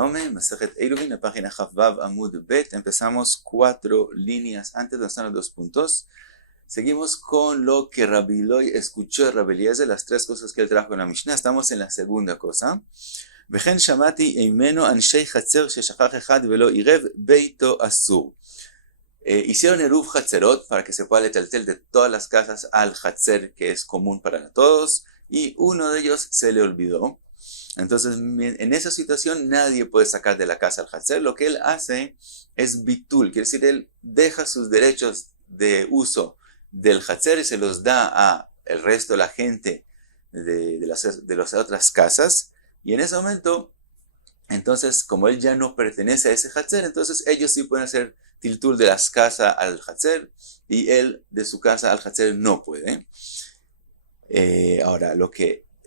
Shalom, Masejet Eruvin, la página Chavvav Amud Bet. Empezamos 4 líneas antes de están los 2 puntos. Seguimos con lo que Rabbi Eloi escuchó de Rabbi Eliezer, las 3 cosas que él trajo en la Mishnah. Estamos en la segunda cosa. Vechen shamati eimeno anshei chatzer sheshachach echad velo irev beito asur. Hicieron eruv chatzerot para que se pueda letaltel de todas las casas al chatzer, que es común para todos, y uno de ellos se le olvidó. Entonces, en esa situación nadie puede sacar de la casa al chatzer. Lo que él hace es bitul, quiere decir, él deja sus derechos de uso del chatzer y se los da a el resto de la gente de las otras casas. Y en ese momento, entonces, como él ya no pertenece a ese chatzer, entonces ellos sí pueden hacer tiltul de las casas al chatzer y él de su casa al chatzer no puede. Ahora,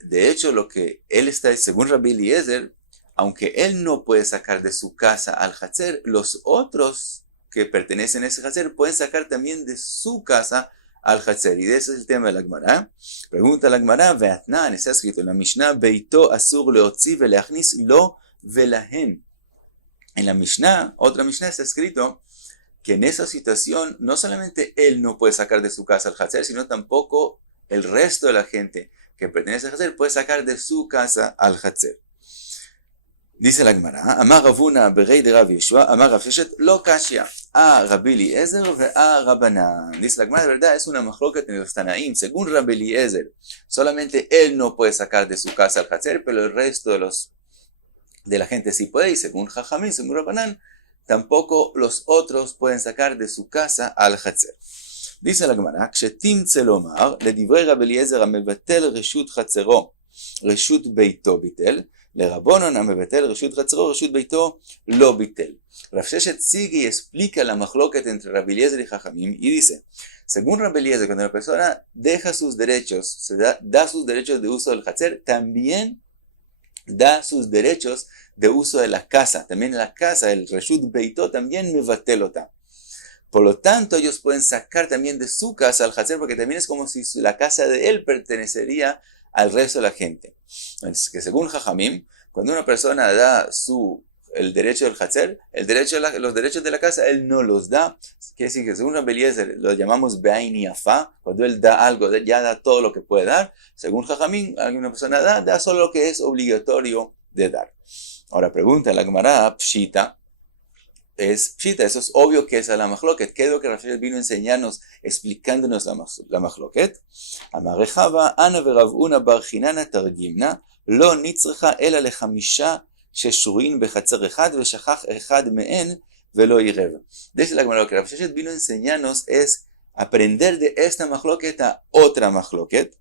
de hecho, lo que él está, según Rabbi Eliezer, aunque él no puede sacar de su casa al chatzer, los otros que pertenecen a ese chatzer pueden sacar también de su casa al chatzer. Y ese es el tema de la Gemara. Pregunta la Gemara, Ve'atnan, está escrito en la Mishnah, Beito asur leotzi veleachnis lo velahen. En la Mishnah, otra Mishnah, está escrito que en esa situación no solamente él no puede sacar de su casa al chatzer, sino tampoco el resto de la gente que pertenece al chatzer puede sacar de su casa al chatzer. Dice la Gemara, Amar Ravuna berei de Rav Yeshua, Amar Rav Sheshet lo kashya, a Rabbi Eliezer ve a Rabbanan. Dice la Gemara, de verdad es una machloket en los Tanaim. Según Rabbi Eliezer, solamente él no puede sacar de su casa al chatzer, pero el resto de la gente sí puede. Y según Jajamim, según Rabbanan, tampoco los otros pueden sacar de su casa al chatzer. Dice la Gemara, כשתמצא לומר, לדברי רבי אליעזר המבטל רשות חצרו, רשות ביתו ביטל, לרבונן המבטל רשות חצרו, רשות ביתו לא ביטל. Rav Sheshet sigue y explica la machloket entre Rabbi Eliezer y Jajamim y dice, según Rabbi Eliezer, cuando la persona deja sus derechos, da sus derechos de uso del chatzer, también da sus derechos de uso de la casa. También la casa, el reshut beito, también mevatel. Por lo tanto, ellos pueden sacar también de su casa al chatzer, porque también es como si la casa de él pertenecería al resto de la gente. Entonces, que según Jajamim, cuando una persona da el derecho del chatzer, los derechos de la casa, él no los da. Quiere decir que según Rabbi Eliezer, lo llamamos be'ain yafa, cuando él da algo, ya da todo lo que puede dar. Según Jajamim, alguna persona da solo lo que es obligatorio de dar. Ahora pregunta la Gemara, pshita. Eso es obvio que es a la machloket. ¿Qué es lo que Rafael vino a enseñarnos, explicándonos la machloket? Amarejaba, Ana verav una bar chinana targimna, lo nitzrecha ela lechamisha sheshurin bechatzer echad veshachach echad meen velo irev. Dice la Gemara, lo que Rafael vino a enseñarnos es aprender de esta machloket a otra machloket,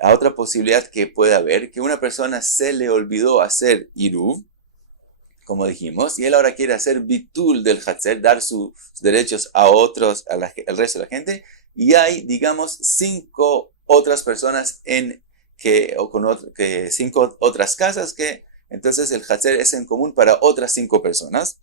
a otra posibilidad que puede haber, que una persona se le olvidó hacer iruv, como dijimos, y él ahora quiere hacer bitul del chatzer, dar sus derechos a otros, al resto de la gente, y hay, digamos, 5 otras personas 5 otras casas que, entonces el chatzer es en común para otras 5 personas.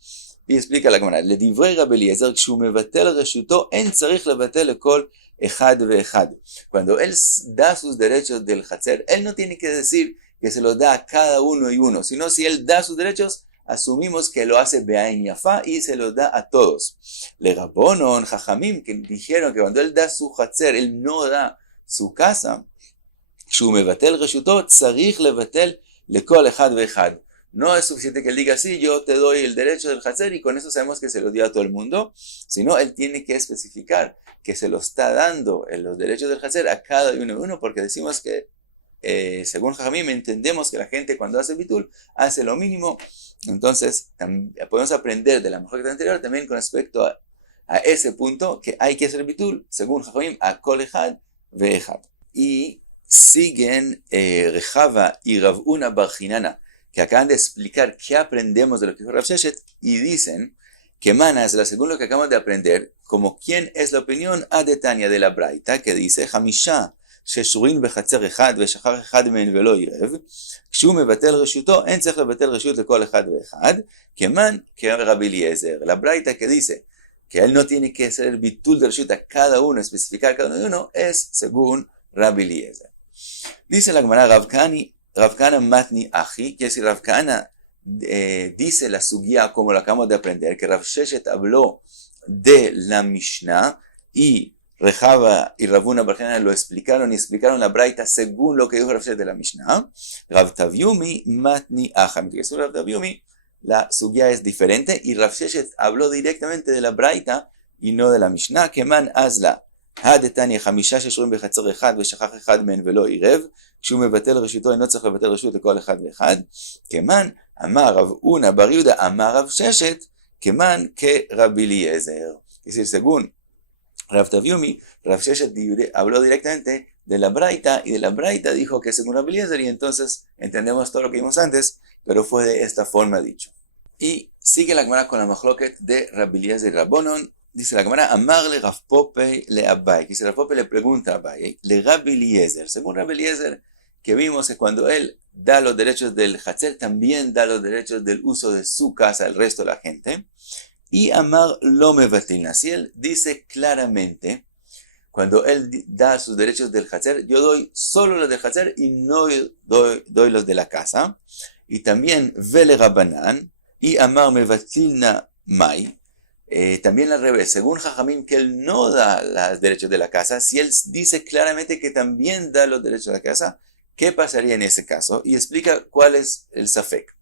Y explica la Gemara, לדברי רבי אליעזר, כשהוא מבטל רשותו, אין צריך לבטל לכל אחד ואחד. Cuando él da sus derechos del chatzer, él no tiene que decir que se los da a cada uno y uno, sino si él da sus derechos, asumimos que lo hace be'ain yafa y se los da a todos. Le Rabbonon, Jajamim, que dijeron que cuando él da su chatzer, él no da su casa, כשהוא מבטל רשותו, צריך לבטל לכל אחד ואחד. No es suficiente que él diga, sí, yo te doy el derecho del chatzer y con eso sabemos que se lo dio a todo el mundo, sino él tiene que especificar que se lo está dando los derechos del chatzer a cada uno, porque decimos que según Jajamim entendemos que la gente cuando hace bitul hace lo mínimo. Entonces podemos aprender de la machloket anterior también con respecto a ese punto que hay que hacer bitul según Jajamim a kol echad ve'echad. Y siguen Rejava y Rav Una bar chinana, que acaban de explicar qué aprendemos de lo que dijo Rav Sheshet, y dicen que manas, según lo que acabamos de aprender, como quién es la opinión adetania de la Braita, que dice Hamisha ששורים בחצר אחד ושכח אחד מהן ולא ירב, כשהוא מבטל רשותו, אין צריך לבטל רשות לכל אחד ואחד, כמן כרבי אליעזר. La Braita que dice que él no tiene que hacer el bitul de reshut a cada uno, especificar cada uno, es según Rabbi Eliezer. Dice la Gemara, Rav Kahana matni achi, que si Rav Kahana dice la sugya como lo acabamos de aprender, que Rav Sheshet habló de la Mishnah y Rejava y Ravuna Barjana lo explicaron y explicaron la Braita según lo que dijo Rav Sheshet de la Mishnah. Rav Taviumi matni aham. Que es Rav Taviumi, la sugya es diferente y Rav Sheshet habló directamente de la Braita y no de la Mishnah. Que man azla הדתניא 5 ששורים בחצר אחד ושכח אחד מהן ולא עירב, כשהוא מבטל רשותו אינו צריך לבטל רשות לכל אחד ואחד, כמן אמר רב אונה בר יהודה אמר רב ששת, כמן כרבי אליעזר. Es decir, según Rav Taviumi, Rav Sheshet habló directamente de la Braita y de la Braita dijo que según Rabbi Eliezer, y entonces entendemos todo lo que vimos antes, pero fue de esta forma dicho. Y sigue la Gemara con la machloket de Rabbi Eliezer y Rabbonon. Dice la Gemara, Amar le Rav Pope le Abai. Dice Rav Pope le pregunta a Abai, le Rabbi Eliezer. Según Rabbi Eliezer, que vimos que cuando él da los derechos del Hatzer, también da los derechos del uso de su casa al resto de la gente. Y Amar lo mevatilna. Si él dice claramente, cuando él da sus derechos del Hatzer, yo doy solo los del Hatzer y no doy los de la casa. Y también Vele Rabbanan y Amar mevatilna Mai. También al revés, según Jajamim, que él no da los derechos de la casa, si él dice claramente que también da los derechos de la casa, ¿qué pasaría en ese caso? Y explica cuál es el safek.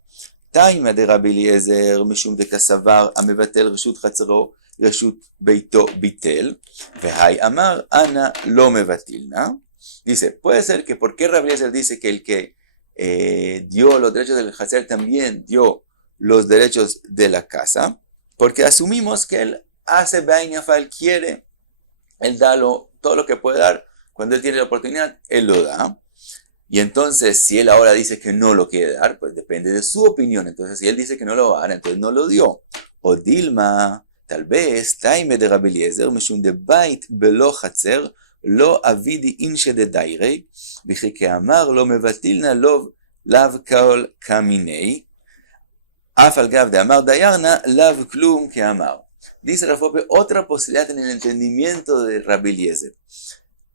Taima de Rabbi Eliezer, mishum de kasavar, amevatel reshut chatzero, reshut beito bitel, vehai amar, ana lo mevatilna. Dice, puede ser que, ¿por qué Rabbi Eliezer dice que el que dio los derechos del chatzer también dio los derechos de la casa? Porque asumimos que él hace Bainyafa, él quiere, él da todo lo que puede dar. Cuando él tiene la oportunidad, él lo da. Y entonces, si él ahora dice que no lo quiere dar, pues depende de su opinión. Entonces, si él dice que no lo va a dar, entonces no lo dio. O Dilma, tal vez, Taime de Rabbi Eliezer, Mishum de Bait belo Hatzer, lo avidi inche de Dairei, Bichi que amar lo mevatilna lav kaol kaminei. Afal de Amar Dayarna, Lav Klum que Amar. Dice Rav Pope, otra posibilidad en el entendimiento de Rabbi Eliezer.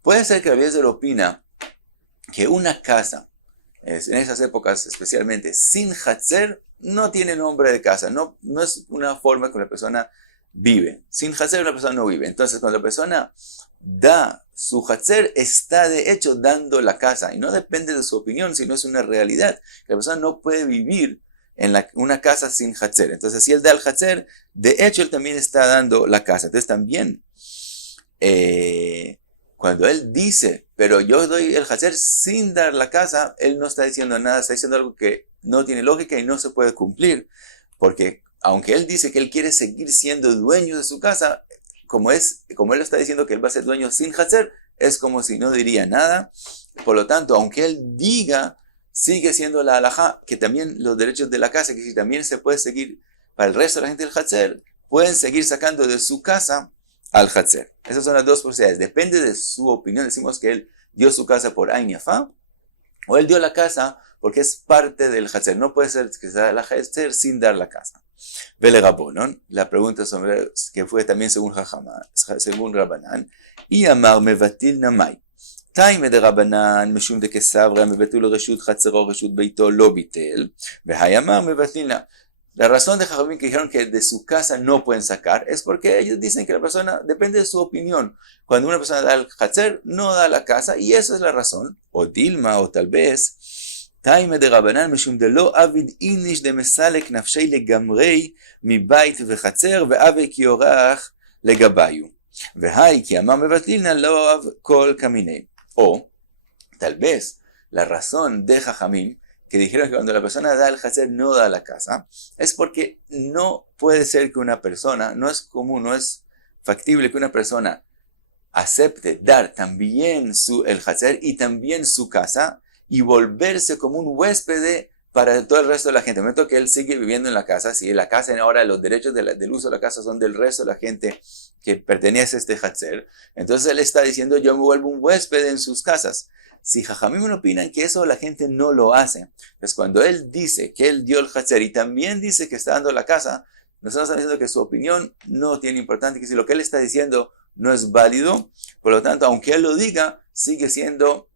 Puede ser que Rabbi Eliezer opina que una casa, en esas épocas especialmente, sin Hatzer, no tiene nombre de casa, no es una forma que la persona vive. Sin Hatzer una persona no vive. Entonces, cuando la persona da su Hatzer, está de hecho dando la casa. Y no depende de su opinión, sino es una realidad. La persona no puede vivir en una casa sin Hatzer. Entonces, si él da el Hatzer, de hecho, él también está dando la casa. Entonces, también, cuando él dice, pero yo doy el Hatzer sin dar la casa, él no está diciendo nada, está diciendo algo que no tiene lógica y no se puede cumplir. Porque, aunque él dice que él quiere seguir siendo dueño de su casa, como él está diciendo que él va a ser dueño sin Hatzer, es como si no diría nada. Por lo tanto, aunque él diga, sigue siendo la halajá, que también los derechos de la casa, que si también se puede seguir para el resto de la gente del Hatzer, pueden seguir sacando de su casa al Hatzer. Esas son las dos posibilidades. Depende de su opinión. Decimos que él dio su casa por Ain Yafa, o él dio la casa porque es parte del Hatzer. No puede ser que sea el Hatzer sin dar la casa. Vele Rabbonon, la pregunta sobre que fue también según Rabbanan, y Amar mevatil namai. Taime de Rabbanan, Meshum de Kesavra, mevatul reshut chatzero, reshut beito lo bitel, vehayamar mevatilna. La razón de Jajamim que dijeron que de su casa no pueden sacar es porque ellos dicen que la persona depende de su opinión. Cuando una persona da el Hatzer, no da la casa, y esa es la razón. O Dilma, o tal vez, Taime de Rabbanan, Meshum de lo avid inish de mesalek nafshei legamrei mi bait vechatzer ve'ave kiorach legabayu. Vehai ki amar mevatilna lo av kol kaminei. O, tal vez, la razón de Jajamim, que dijeron que cuando la persona da el Hatzer no da la casa, es porque no puede ser que una persona, no es común, no es factible que una persona acepte dar también el Hatzer y también su casa y volverse como un huésped para todo el resto de la gente. En el momento que él sigue viviendo en la casa, si la casa ahora los derechos del uso de la casa son del resto de la gente que pertenece a este Hatzer, entonces él está diciendo yo me vuelvo un huésped en sus casas. Si Jajamim opinan que eso la gente no lo hace, pues cuando él dice que él dio el Hatzer y también dice que está dando la casa, nosotros estamos diciendo que su opinión no tiene importancia, que si lo que él está diciendo no es válido, por lo tanto, aunque él lo diga, sigue siendo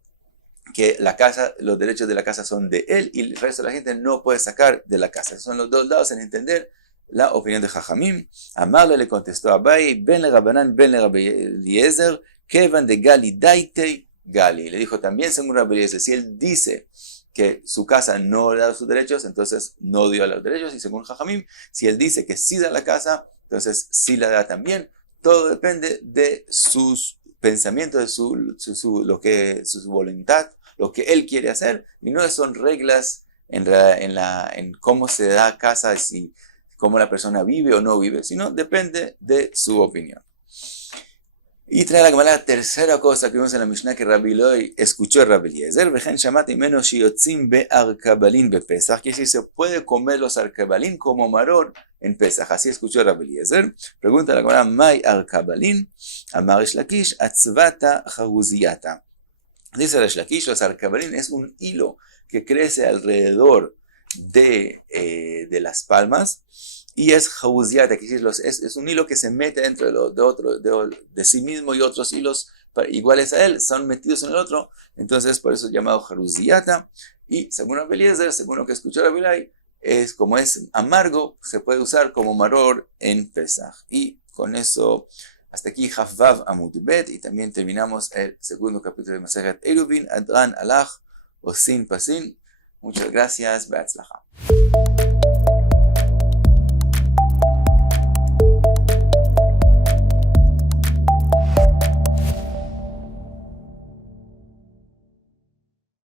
que la casa, los derechos de la casa son de él y el resto de la gente no puede sacar de la casa. Esos son los dos lados en entender la opinión de Jajamim. Amarle le contestó a Abai, ben le Rabanán, ben le Rabbi Eliezer, kevan de Gali daitei Gali. Le dijo también, según Rabbi Eliezer, si él dice que su casa no le da sus derechos, entonces no dio los derechos. Y según Jajamim, si él dice que sí da la casa, entonces sí la da también. Todo depende de sus pensamientos, de su voluntad, lo que él quiere hacer, y no son reglas en cómo se da casa, si cómo la persona vive o no vive, sino depende de su opinión. Y trae la Gemara la tercera cosa que vimos en la Mishnah que Rabbi Eloi escuchó a Rabbi Eliezer, vejen shamati menos shiyotzim be'arkabalin bePesach, que si se puede comer los arkabalin como maror en Pesach. Así escuchó Rabbi Eliezer. Pregunta la Gemara, mai arkabalin, amar Reish Lakish, atzvata charuziyata. Dice Reish Lakish, los arkabalin es un hilo que crece alrededor de las palmas, y es jauziata, que es un hilo que se mete dentro de sí mismo, y otros hilos iguales a él son metidos en el otro, entonces por eso es llamado jauziata. Y según Rabbi Eliezer, según lo que escuchó Rabbi Eloi, es como es amargo, se puede usar como maror en Pesach. Y con eso, hasta aquí Hafvav Amud Bet, y también terminamos el segundo capítulo de Masechet Eruvin, Adran Alach, Osin Pasin. Muchas gracias, Be'atzlacha.